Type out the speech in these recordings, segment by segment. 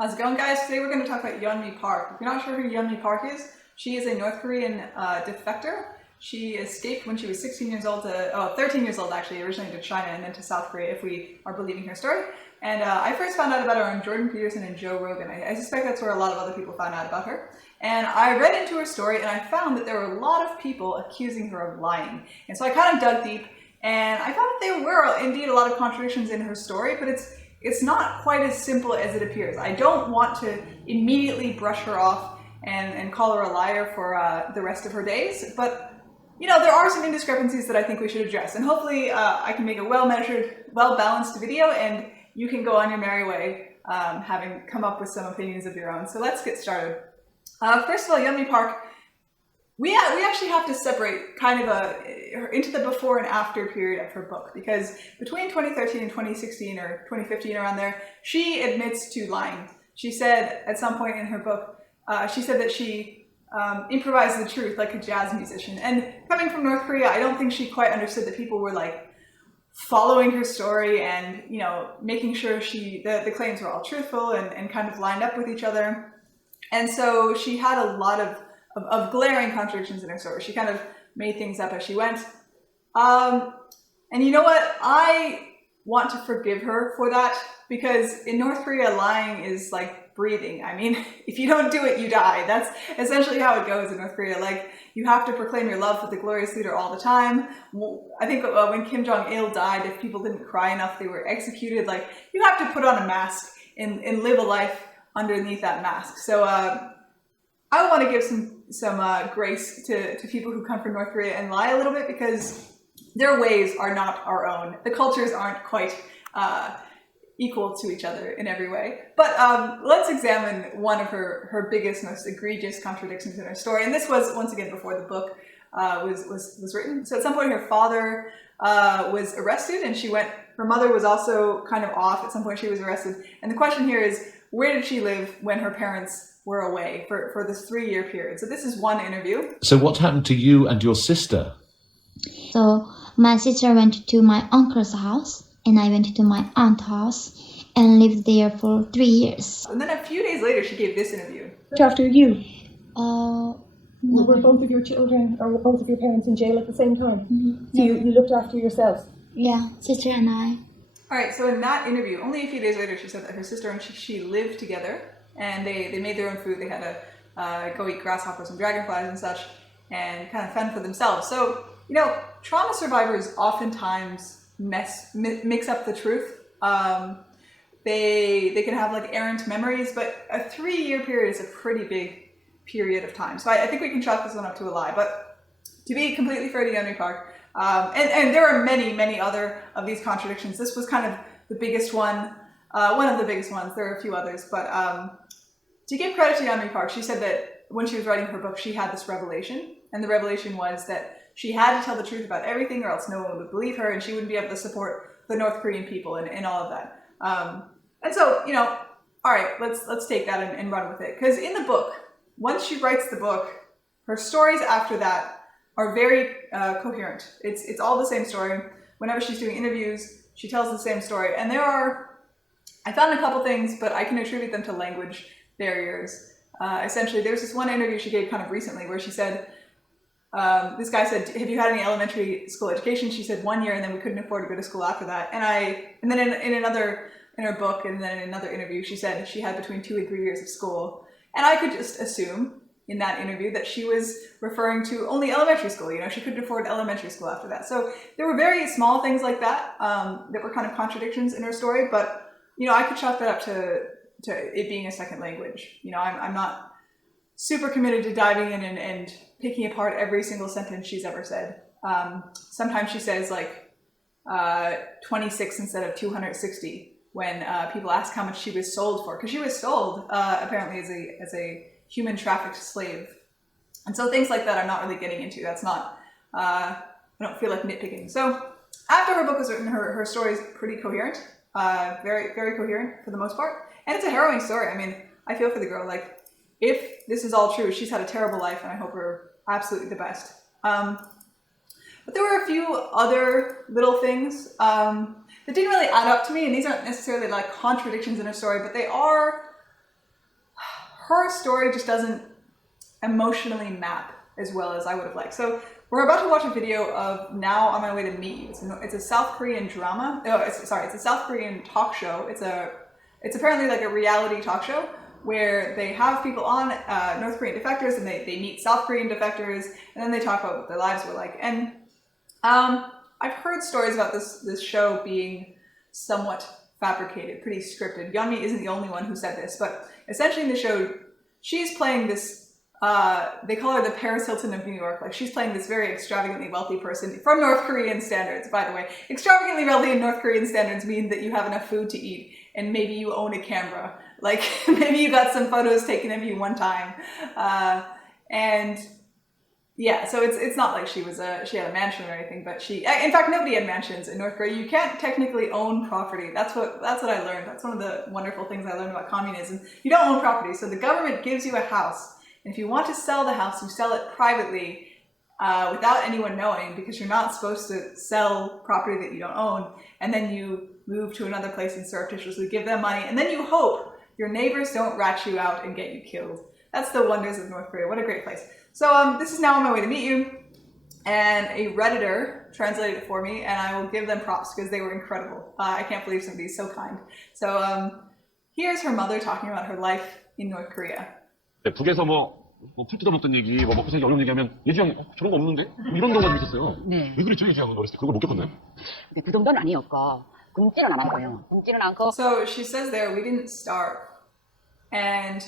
How's it going, guys? Today we're going to talk about Yeonmi Park. If you're not sure who Yeonmi Park is, she is a North Korean defector. She escaped when she was 16 years old to, 13 years old actually, originally to China and then to South Korea, if we are believing her story. And I first found out about her on Jordan Peterson and Joe Rogan. I suspect that's where a lot of other people found out about her. And I read into her story and I found that there were a lot of people accusing her of lying. And so I kind of dug deep and I found that there were indeed a lot of contradictions in her story, but it's not quite as simple as it appears. I don't want to immediately brush her off and call her a liar for the rest of her days, but you know, there are some indiscrepancies that I think we should address, and hopefully I can make a well-measured, well-balanced video and you can go on your merry way having come up with some opinions of your own. So let's get started. First of all, Yeonmi Park, we actually have to separate kind of into the before and after period of her book, because between 2013 and 2016 or 2015 around there, she admits to lying. She said at some point in her book, she said that she improvised the truth like a jazz musician. And coming from North Korea, I don't think she quite understood that people were like following her story and, you know, making sure the claims were all truthful and kind of lined up with each other. And so she had a lot of glaring contradictions in her story. She kind of made things up as she went. And you know what? I want to forgive her for that, because in North Korea, lying is like breathing. I mean, if you don't do it, you die. That's essentially how it goes in North Korea. Like, you have to proclaim your love for the glorious leader all the time. I think when Kim Jong Un died, if people didn't cry enough, they were executed. Like, you have to put on a mask and live a life underneath that mask. So I want to give some grace to people who come from North Korea and lie a little bit, because their ways are not our own. The cultures aren't quite equal to each other in every way. But let's examine one of her biggest, most egregious contradictions in her story. And this was, once again, before the book was written. So at some point her father was arrested and her mother was also kind of off. At some point she was arrested. And the question here is, where did she live when her parents were away for this 3-year period? So this is one interview. So what happened to you and your sister? So my sister went to my uncle's house and I went to my aunt's house and lived there for 3 years. And then a few days later she gave this interview. After you? No. Were both of your children or both of your parents in jail at the same time? Mm-hmm. So you looked after yourselves? Yeah, sister and I. All right, so in that interview, only a few days later, she said that her sister and she lived together, and they made their own food. They had to go eat grasshoppers and dragonflies and such, and kind of fend for themselves. So, you know, trauma survivors oftentimes mix up the truth. They can have like errant memories, but a 3-year period is a pretty big period of time. So I think we can chalk this one up to a lie. But to be completely fair to Yeonmi Park, and there are many, many other of these contradictions. This was kind of the biggest one of the biggest ones. There are a few others, but to give credit to Yeonmi Park, she said that when she was writing her book, she had this revelation, and the revelation was that she had to tell the truth about everything, or else no one would believe her, and she wouldn't be able to support the North Korean people and all of that. And so, you know, all right, let's take that and run with it, because in the book, once she writes the book, her stories after that are very coherent. It's all the same story. Whenever she's doing interviews, she tells the same story. And I found a couple things, but I can attribute them to language barriers. Essentially, there's this one interview she gave kind of recently where she said, this guy said, have you had any elementary school education? She said 1 year, and then we couldn't afford to go to school after that. And then in her book, and then in another interview, she said she had between 2 and 3 years of school. And I could just assume in that interview that she was referring to only elementary school. You know, she couldn't afford elementary school after that. So there were very small things like that that were kind of contradictions in her story. But, you know, I could chalk that up to it being a second language. You know, I'm not super committed to diving in and picking apart every single sentence she's ever said. Sometimes she says like 26 instead of 260 when people ask how much she was sold for, because she was sold apparently as a human trafficked slave. And so things like that I'm not really getting into. That's not, I don't feel like nitpicking. So after her book was written, her story is pretty coherent, very, very coherent for the most part. And it's a harrowing story. I mean, I feel for the girl. Like, if this is all true, she's had a terrible life, and I hope her absolutely the best. But there were a few other little things that didn't really add up to me, and these aren't necessarily like contradictions in her story, but they are her story just doesn't emotionally map as well as I would have liked. So we're about to watch a video of Now on My Way to Meet You. It's a South Korean drama. Oh, it's a South Korean talk show. It's apparently like a reality talk show where they have people on, North Korean defectors, and they meet South Korean defectors, and then they talk about what their lives were like. And I've heard stories about this show being somewhat fabricated, pretty scripted. Yeonmi isn't the only one who said this, but essentially in the show, she's playing this, they call her the Paris Hilton of New York. Like, she's playing this very extravagantly wealthy person from North Korean standards, by the way. Extravagantly wealthy in North Korean standards mean that you have enough food to eat, and maybe you own a camera. Like, maybe you got some photos taken of you one time. And yeah, so it's not like she had a mansion or anything, but in fact, nobody had mansions in North Korea. You can't technically own property. That's what I learned. That's one of the wonderful things I learned about communism. You don't own property. So the government gives you a house. And if you want to sell the house, you sell it privately without anyone knowing, because you're not supposed to sell property that you don't own. And then you move to another place and surreptitiously give them money. And then you hope your neighbors don't rat you out and get you killed. That's the wonders of North Korea. What a great place. So this is Now on My Way to Meet You. And a Redditor translated it for me, and I will give them props because they were incredible. I can't believe somebody's so kind. So here's her mother talking about her life in North Korea. 북에서 풀 뜯어먹던 얘기, 먹고 살기 어려운 얘기하면 예지 형 저런 거 없는데? 이런 경우가 좀 있었어요. 네. 왜 그랬죠, 예지 형은 어렸을 때? 그런 걸 못 겪었나요? 네, 그 정도는 아니었고 굶지는 않았고요. 굶지는 않고. So she says there, we didn't starve. And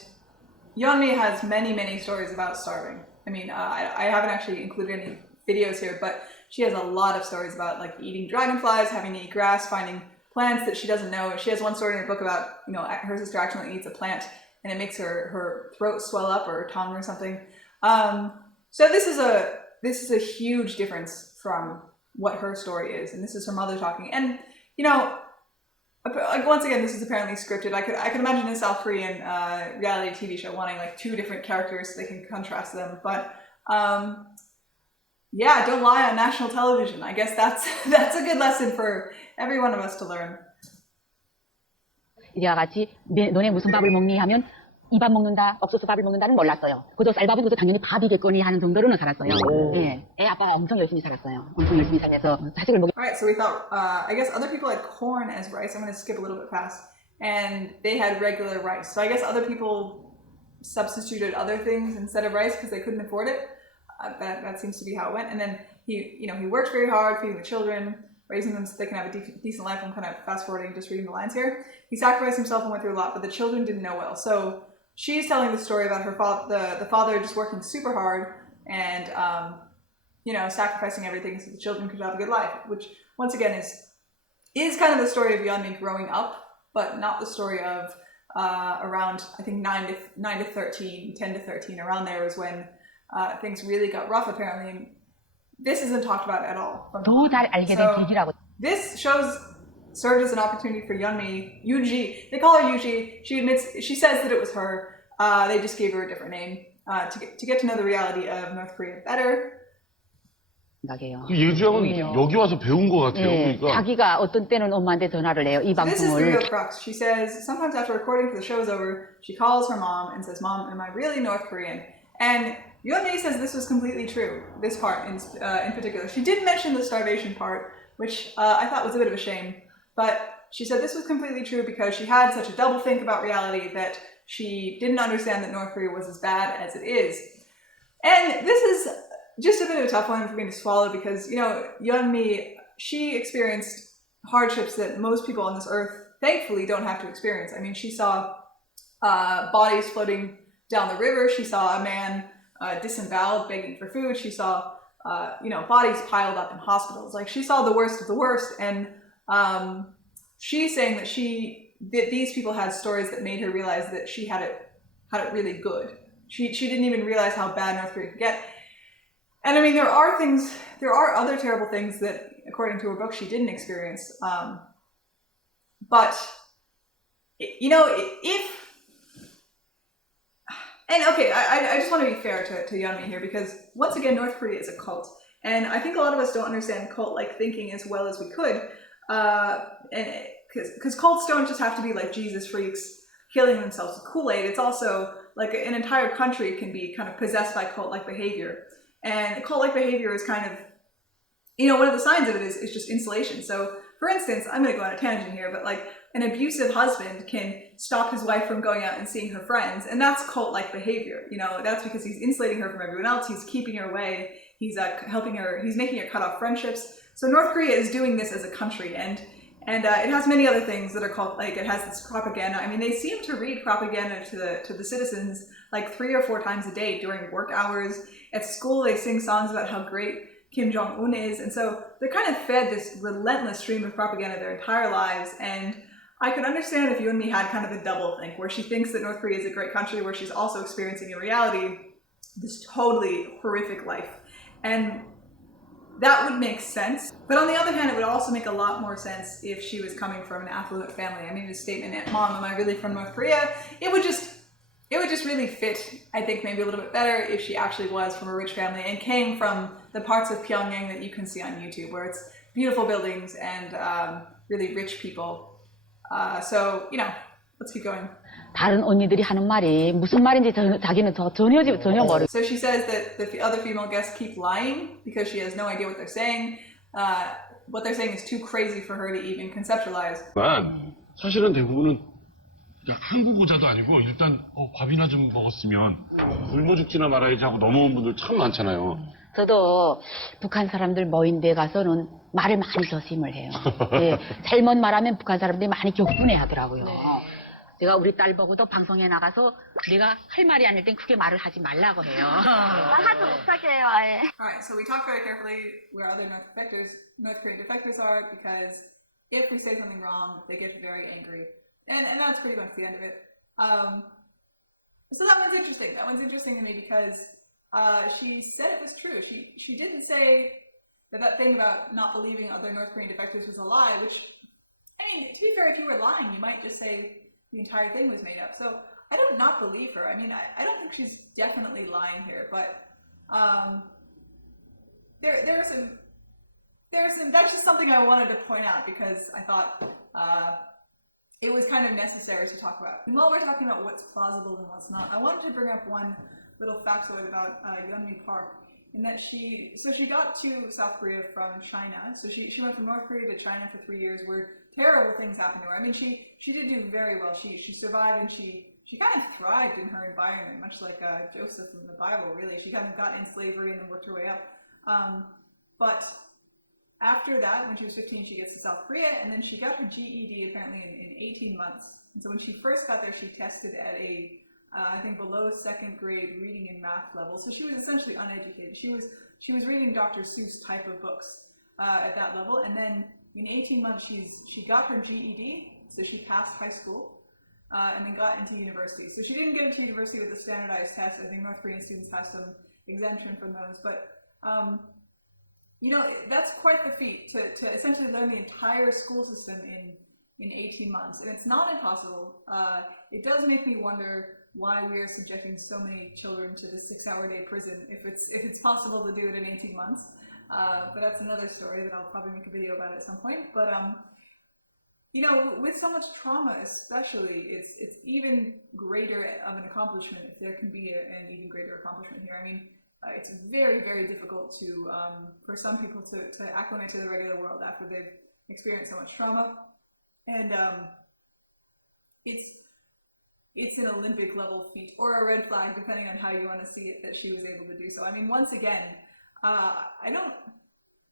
Yeonmi has many, many stories about starving. I mean, I haven't actually included any videos here, but she has a lot of stories about like eating dragonflies, having to eat grass, finding plants that she doesn't know. She has one story in her book about, her sister accidentally eats a plant and it makes her throat swell up, or her tongue or something. So this is a huge difference from what her story is, and this is her mother talking. And like, once again, this is apparently scripted. I could imagine a South Korean reality TV show wanting like two different characters so they can contrast them. But yeah, don't lie on national television. I guess that's a good lesson for every one of us to learn. 이와 같이 너네 무슨 밥을 먹니 하면 이 밥 먹는다, 옥수수 밥을 먹는다는 몰랐어요. 그것도 쌀밥은 그것도 당연히 밥이겠거니 하는 정도로는 살았어요. 예, 애 아빠가 엄청 열심히 살았어요. 엄청 열심히 살면서 자식을 먹이. Alright, so we thought, I guess other people had corn as rice. I'm going to skip a little bit past. And they had regular rice. So I guess other people substituted other things instead of rice because they couldn't afford it. That seems to be how it went. And then he worked very hard feeding the children, raising them so they can have a decent life. I'm kind of fast forwarding, just reading the lines here. He sacrificed himself and went through a lot, but the children didn't know well. So she's telling the story about her the father just working super hard and sacrificing everything so the children could have a good life, which once again is kind of the story of Yeonmi growing up, but not the story of around, I think 9 to 13, 10 to 13. Around there was when things really got rough apparently. And this isn't talked about at all. 더 잘 알게 된 계기라고. This served as an opportunity for Yeonmi, Yuji. They call her Yuji. She says that it was her. They just gave her a different name to get to know the reality of North Korea better. 예지 형은 여기 와서 배운 것 같아요. 예, 그러니까. 자기가 어떤 때는 엄마한테 전화를 해요. 이 This is the 방송을. real crux. She says sometimes after recording for the show is over, she calls her mom and says, "Mom, am I really North Korean?" And Yeonmi says this was completely true. This part in particular. She did mention the starvation part, which I thought was a bit of a shame. But she said this was completely true because she had such a double think about reality that she didn't understand that North Korea was as bad as it is. And this is just a bit of a tough one for me to swallow because, Yeonmi, she experienced hardships that most people on this earth thankfully don't have to experience. I mean, she saw bodies floating down the river. She saw a man disemboweled begging for food. She saw, bodies piled up in hospitals. Like, she saw the worst of the worst. And she's saying that these people had stories that made her realize that she had it really good. She didn't even realize how bad North Korea could get. And I mean, there are other terrible things that, according to her book, she didn't experience. But, I just want to be fair to Yeonmi here because, once again, North Korea is a cult. And I think a lot of us don't understand cult-like thinking as well as we could. Because cults don't just have to be like Jesus freaks. killing themselves with Kool-Aid. It's also like an entire country can be kind of possessed by cult-like behavior. And cult-like behavior is kind of, one of the signs of it is just insulation. So for instance, I'm going to go on a tangent here, but like an abusive husband can stop his wife from going out and seeing her friends. And that's cult-like behavior. That's because he's insulating her from everyone else. He's keeping her away. He's helping her. He's making her cut off friendships. So North Korea is doing this as a country. And it has many other things that are called, like it has this propaganda. I mean, they seem to read propaganda to the citizens like 3 or 4 times a day during work hours. At school, they sing songs about how great Kim Jong Un is. And so they're kind of fed this relentless stream of propaganda their entire lives. And I could understand if Yeonmi had kind of a double think, where she thinks that North Korea is a great country, where she's also experiencing in reality this totally horrific life. And that would make sense. But on the other hand, it would also make a lot more sense if she was coming from an affluent family. I mean, the statement, "Mom, am I really from North Korea?" It would just really fit, I think, maybe a little bit better if she actually was from a rich family and came from the parts of Pyongyang that you can see on YouTube, where it's beautiful buildings and really rich people. So, let's keep going. 다른 언니들이 하는 말이 무슨 말인지 자기는 전혀 모르. So she says that the other female guests keep lying because she has no idea what they're saying. What they're saying is too crazy for her to even conceptualize. 사실은 대부분은 한국어자도 아니고 일단 밥이나 좀 먹었으면 굶어 죽지나 말아야지 하고 넘어온 분들 참 많잖아요. 저도 북한 사람들 모인 데 가서는 말을 많이 조심을 해요. 예, 잘못 말하면 북한 사람들이 많이 격분해 하더라고요. 제가 우리 딸 보고도 방송에 나가서 내가 할 말이 아닐 땐 크게 말을 하지 말라고 해요. 말하지 못하게 해요, 아예. Alright, so we talk very carefully where other North Korean defectors are, because if we say something wrong, they get very angry. And that's pretty much the end of it. So that one's interesting. That one's interesting to me because she said it was true. She didn't say that thing about not believing other North Korean defectors was a lie, which, I mean, to be fair, if you were lying, you might just say the entire thing was made up. So I don't not believe her. I mean, I don't think she's definitely lying here, but there are some, that's just something I wanted to point out because I thought it was kind of necessary to talk about. And while we're talking about what's plausible and what's not, I wanted to bring up one little factoid about Yeonmi Park, in that she got to South Korea from China. So she went from North Korea to China for 3 years, where terrible things happened to her. I mean, she did do very well. She survived, and she kind of thrived in her environment, much like Joseph in the Bible, really. She kind of got in slavery and then worked her way up. But after that, when she was 15, she gets to South Korea, and then she got her GED apparently in 18 months. And so when she first got there, she tested at a I think below 2nd grade reading and math level. So she was essentially uneducated. She was reading Dr. Seuss type of books at that level. And then in 18 months, she got her GED, so she passed high school, and then got into university. So she didn't get into university with a standardized test. I think North Korean students have some exemption from those. But that's quite the feat to essentially learn the entire school system in 18 months. And it's not impossible. It does make me wonder why we are subjecting so many children to the 6-hour-day prison if it's possible to do it in 18 months. But that's another story that I'll probably make a video about at some point. But with so much trauma, especially, it's even greater of an accomplishment if there can be an even greater accomplishment here. I mean, it's very, very difficult for some people to acclimate to the regular world after they've experienced so much trauma, and it's an Olympic level feat, or a red flag, depending on how you want to see it, that she was able to do so. I mean, once again, I don't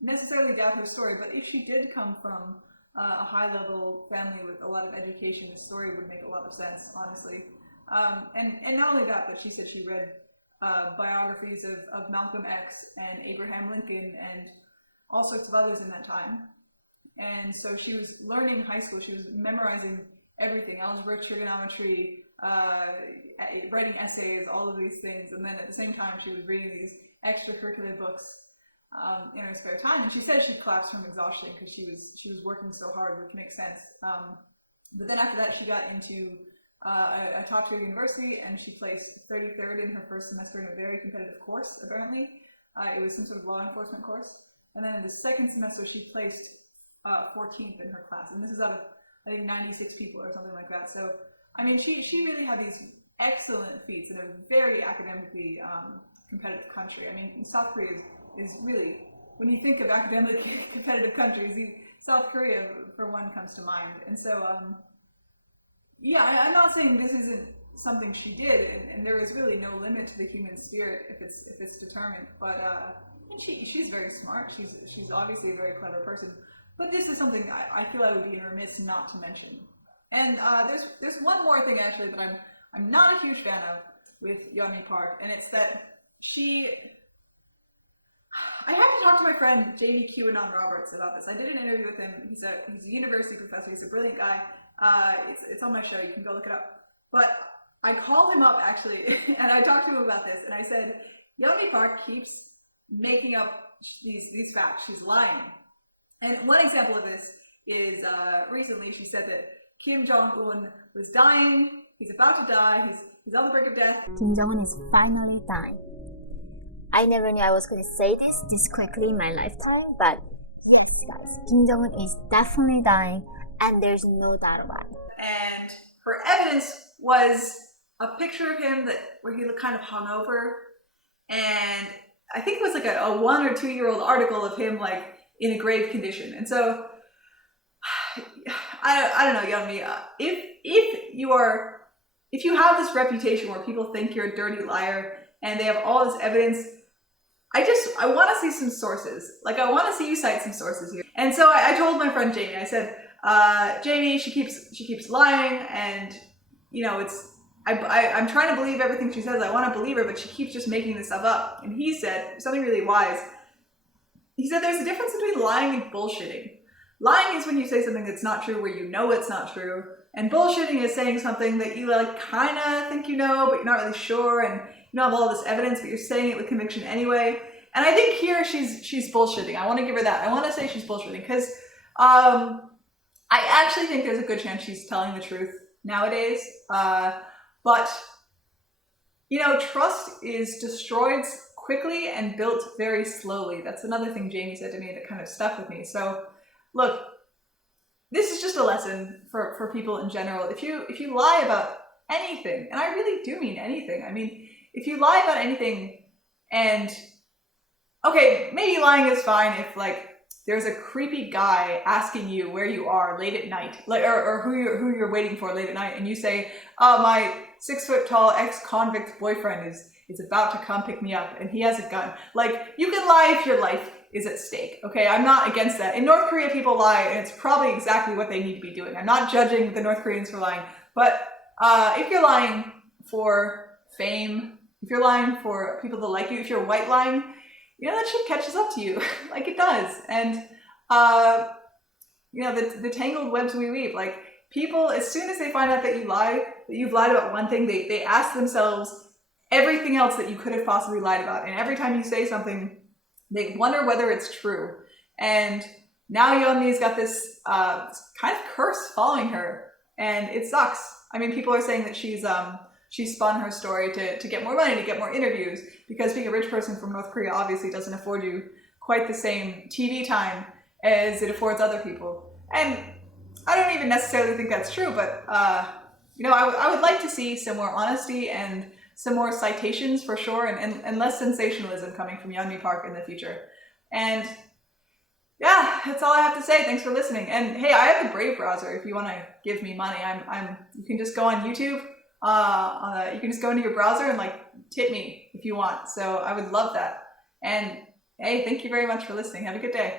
necessarily doubt her story, but if she did come from a high-level family with a lot of education, the story would make a lot of sense, honestly. And not only that, but she said she read biographies of Malcolm X and Abraham Lincoln and all sorts of others in that time. And so she was learning high school. She was memorizing everything: algebra, trigonometry, writing essays, all of these things. And then at the same time, she was reading these extracurricular books in her spare time. And she said she collapsed from exhaustion because she was working so hard, which makes sense. But then after that, she got into a top-tier university, and she placed 33rd in her first semester in a very competitive course, apparently. It was some sort of law enforcement course. And then in the second semester, she placed 14th in her class. And this is out of, I think, 96 people or something like that. So I mean, she really had these excellent feats in a very academically competitive country. I mean, South Korea is really, when you think of academically competitive countries, South Korea, for one, comes to mind. And so, yeah, I'm not saying this isn't something she did, and there is really no limit to the human spirit if it's determined. But and she's very smart. She's obviously a very clever person. But this is something I feel I would be remiss not to mention. And there's one more thing actually that I'm not a huge fan of with Yeonmi Park, and it's that I had to talk to my friend Jamie QAnon Roberts about this. I did an interview with him. He's a university professor. He's a brilliant guy. It's on my show. You can go look it up. But I called him up actually, and I talked to him about this. And I said, Yeonmi Park keeps making up these facts. She's lying. And one example of this is recently she said that Jong Un was dying. He's about to die. He's on the brink of death. Kim Jong Un is finally dying. I never knew I was going to say this quickly in my lifetime, but yes, guys, Kim Jong Un is definitely dying, and there's no doubt about it. And her evidence was a picture of him where he looked kind of hungover, and I think it was like a 1 or 2 year old article of him like in a grave condition. And so I don't know, Yeonmi, if you have this reputation where people think you're a dirty liar and they have all this evidence, I want to see some sources. Like, I want to see you cite some sources here. And so I told my friend Jamie, I said, Jamie, she keeps lying, and you know, I'm trying to believe everything she says. I want to believe her, but she keeps just making this stuff up. And he said something really wise. He said there's a difference between lying and bullshitting. Lying is when you say something that's not true, where you know it's not true. And bullshitting is saying something that you like kind of think you know, but you're not really sure, and you don't have all this evidence, but you're saying it with conviction anyway. And I think here she's bullshitting. I want to give her that. I want to say she's bullshitting because I actually think there's a good chance she's telling the truth nowadays. But you know, trust is destroyed quickly and built very slowly. That's another thing Jamie said to me that kind of stuck with me. So look, this is just a lesson for people in general. If you lie about anything, and I really do mean anything, I mean, if you lie about anything, and okay, maybe lying is fine if like there's a creepy guy asking you where you are late at night, like, or who you're waiting for late at night, and you say, oh, my 6 foot tall ex-convict boyfriend is about to come pick me up and he has a gun. Like, you can lie if your life is at stake, okay? I'm not against that. In North Korea, people lie, and it's probably exactly what they need to be doing. I'm not judging the North Koreans for lying, but if you're lying for fame, if you're lying for people to like you, if you're white lying, you know, that shit catches up to you, like it does. And, you know, the tangled webs we weave, like, people, as soon as they find out that you lie, that you've lied about one thing, they ask themselves everything else that you could have possibly lied about. And every time you say something, they wonder whether it's true. And now Yeonmi's got this kind of curse following her, and it sucks. I mean, people are saying that she spun her story to get more money, to get more interviews, because being a rich person from North Korea obviously doesn't afford you quite the same TV time as it affords other people. And I don't even necessarily think that's true, but you know, I would like to see some more honesty and some more citations for sure, and less sensationalism coming from Yeonmi Park in the future. And yeah, that's all I have to say. Thanks for listening. And hey, I have the Brave browser if you want to give me money. You can just go on YouTube. You can just go into your browser and like tip me if you want. So I would love that. And hey, thank you very much for listening. Have a good day.